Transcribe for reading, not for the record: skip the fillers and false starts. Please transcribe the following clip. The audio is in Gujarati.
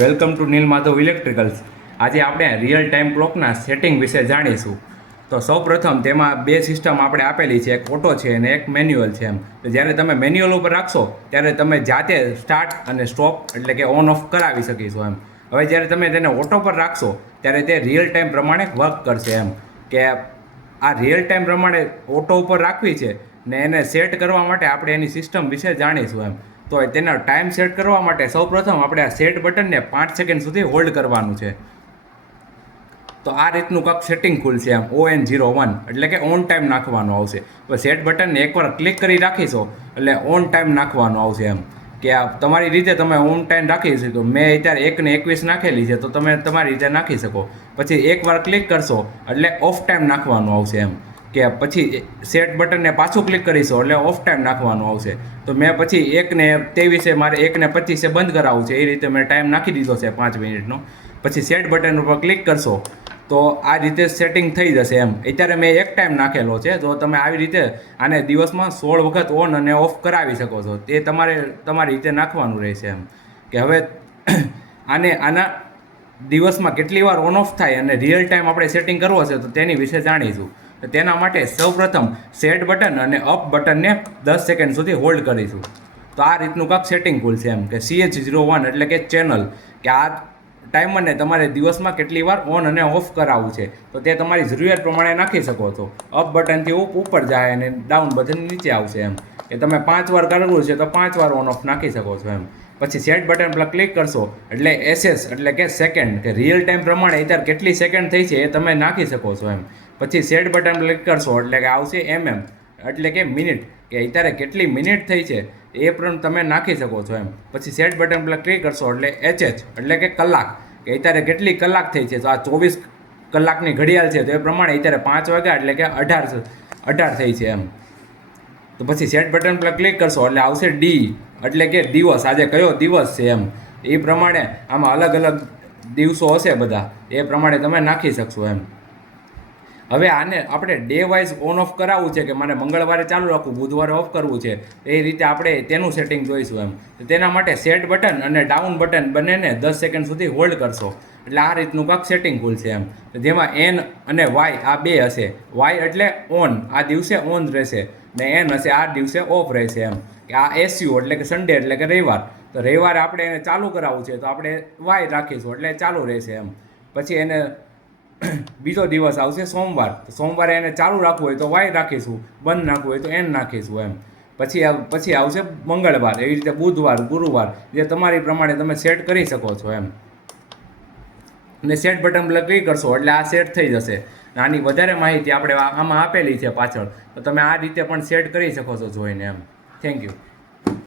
Welcome to નીલમાધવ electricals. આજે આપણે રિયલ ટાઈમ ક્લોકના સેટિંગ વિશે જાણીશું. તો સૌપ્રથમ તેમાં બે સિસ્ટમ આપણે આપેલી છે, એક ઓટો છે અને એક મેન્યુઅલ છે. એમ તો જ્યારે તમે મેન્યુઅલ ઉપર રાખશો ત્યારે તમે જાતે સ્ટાર્ટ અને સ્ટોપ એટલે કે ઓન ઓફ કરાવી શકીશો. એમ હવે જ્યારે તમે તેને ઓટો પર રાખશો ત્યારે તે રિયલ ટાઈમ પ્રમાણે વર્ક કરશે. એમ કે આ રિયલ ટાઈમ પ્રમાણે ઓટો ઉપર રાખવી છે ને એને સેટ કરવા માટે આપણે એની સિસ્ટમ વિશે જાણીશું. એમ તો તેનો ટાઈમ સેટ કરવા માટે સૌપ્રથમ આપણે આ સેટ બટનને 5 સેકન્ડ સુધી હોલ્ડ કરવાનું છે. તો આ રીતનું કંઈક સેટિંગ ખુલશે. એમ ON01 એટલે કે ઓન ટાઈમ નાખવાનું આવશે. તો સેટ બટનને એકવાર ક્લિક કરી રાખીશો એટલે ઓન ટાઈમ નાખવાનું આવશે. એમ કે આ તમારી રીતે તમે ઓન ટાઈમ રાખી શકો. મેં અત્યારે 1:21 નાખેલી છે તો તમે તમારી રીતે નાખી શકો. પછી એકવાર ક્લિક કરશો એટલે ઓફ ટાઈમ નાખવાનું આવશે. એમ કે પછી સેટ બટનને પાછું ક્લિક કરીશો એટલે ઓફ ટાઈમ નાખવાનું આવશે. તો મેં પછી 1:23 મારે 1:25 બંધ કરાવવું છે, એ રીતે મેં ટાઈમ નાખી દીધો છે 5 મિનિટનો. પછી સેટ બટન ઉપર ક્લિક કરશો તો આ રીતે સેટિંગ થઈ જશે. એમ અત્યારે મેં એક ટાઈમ નાખેલો છે. જો તમે આવી રીતે આને દિવસમાં 16 વખત ઓન અને ઓફ કરાવી શકો છો. તે તમારી રીતે નાખવાનું રહેશે. એમ કે હવે આના દિવસમાં કેટલી વાર ઓન ઓફ થાય અને રિયલ ટાઈમ આપણે સેટિંગ કરવો છે તો તેની વિશે જાણીશું. તો તેના માટે સૌપ્રથમ સેટ બટન અને અપ બટનને 10 સેકન્ડ સુધી હોલ્ડ કરીશું. તો આ રીતનું કાંક સેટિંગ ખુલશે. એમ કે CH01 એટલે કે ચેનલ, કે આ ટાઈમરને તમારે દિવસમાં કેટલી વાર ઓન અને ઓફ કરાવવું છે તો તે તમારી જરૂરિયાત પ્રમાણે નાખી શકો છો. અપ બટનથી ઉપર જાય અને ડાઉન બટન નીચે આવશે. એમ કે તમે 5 વાર કરવું છે તો 5 વાર ઓન ઓફ નાખી શકો છો. એમ પછી સેટ બટન પર ક્લિક કરશો એટલે SS એટલે કે સેકન્ડ, કે રિયલ ટાઈમ પ્રમાણે અત્યારે કેટલી સેકન્ડ થઈ છે એ તમે નાખી શકો છો. એમ પછી સેટ બટન ક્લિક કરશો એટલે કે આવશે MM એટલે કે મિનિટ, કે અત્યારે કેટલી મિનિટ થઈ છે એ પણ તમે નાખી શકો છો. એમ પછી સેટ બટન પર ક્લિક કરશો એટલે HH એટલે કે કલાક, કે અત્યારે કેટલી કલાક થઈ છે. તો આ 24 કલાકની ઘડિયાળ છે તો એ પ્રમાણે અત્યારે 5 વાગ્યા એટલે કે 18 થઈ છે. એમ તો પછી સેટ બટન પર ક્લિક કરશો એટલે આવશે D એટલે કે દિવસ, આજે કયો દિવસ છે. એમ એ પ્રમાણે આમાં અલગ અલગ દિવસો હશે બધા, એ પ્રમાણે તમે નાખી શકશો. એમ હવે આને આપણે ડે વાઇઝ ઓન ઓફ કરાવવું છે, કે મને મંગળવારે ચાલુ રાખવું, બુધવારે ઓફ કરવું છે, એ રીતે આપણે તેનું સેટિંગ જોઈશું. એમ તો તેના માટે સેટ બટન અને ડાઉન બટન બંનેને 10 સેકન્ડ સુધી હોલ્ડ કરશો એટલે આ રીતનું કાંક સેટિંગ ખુલશે. એમ જેમાં N અને Y આ બે હશે. Y એટલે ઓન, આ દિવસે ઓન રહેશે, ને N હશે આ દિવસે ઓફ રહેશે. એમ કે આ SU એટલે કે સન્ડે એટલે કે રવિવાર, તો રવિવારે આપણે એને ચાલુ કરાવવું છે તો આપણે Y રાખીશું એટલે ચાલુ રહેશે. એમ પછી એને બીજો દિવસ આવશે સોમવાર, તો સોમવારે એને ચાલુ રાખવું હોય તો Y રાખીશું, બંધ નાખવું હોય તો N નાખીશું. એમ પછી આવશે મંગળવાર, એવી રીતે બુધવાર, ગુરુવાર, જે તમારી પ્રમાણે તમે સેટ કરી શકો છો. એમ અને સેટ બટન પર ક્લિક કરશો એટલે આ સેટ થઈ જશે. આની વધારે માહિતી આપણે આમાં આપેલી છે પાછળ, તો તમે આ રીતે પણ સેટ કરી શકો છો જોઈને. એમ થેન્ક યુ.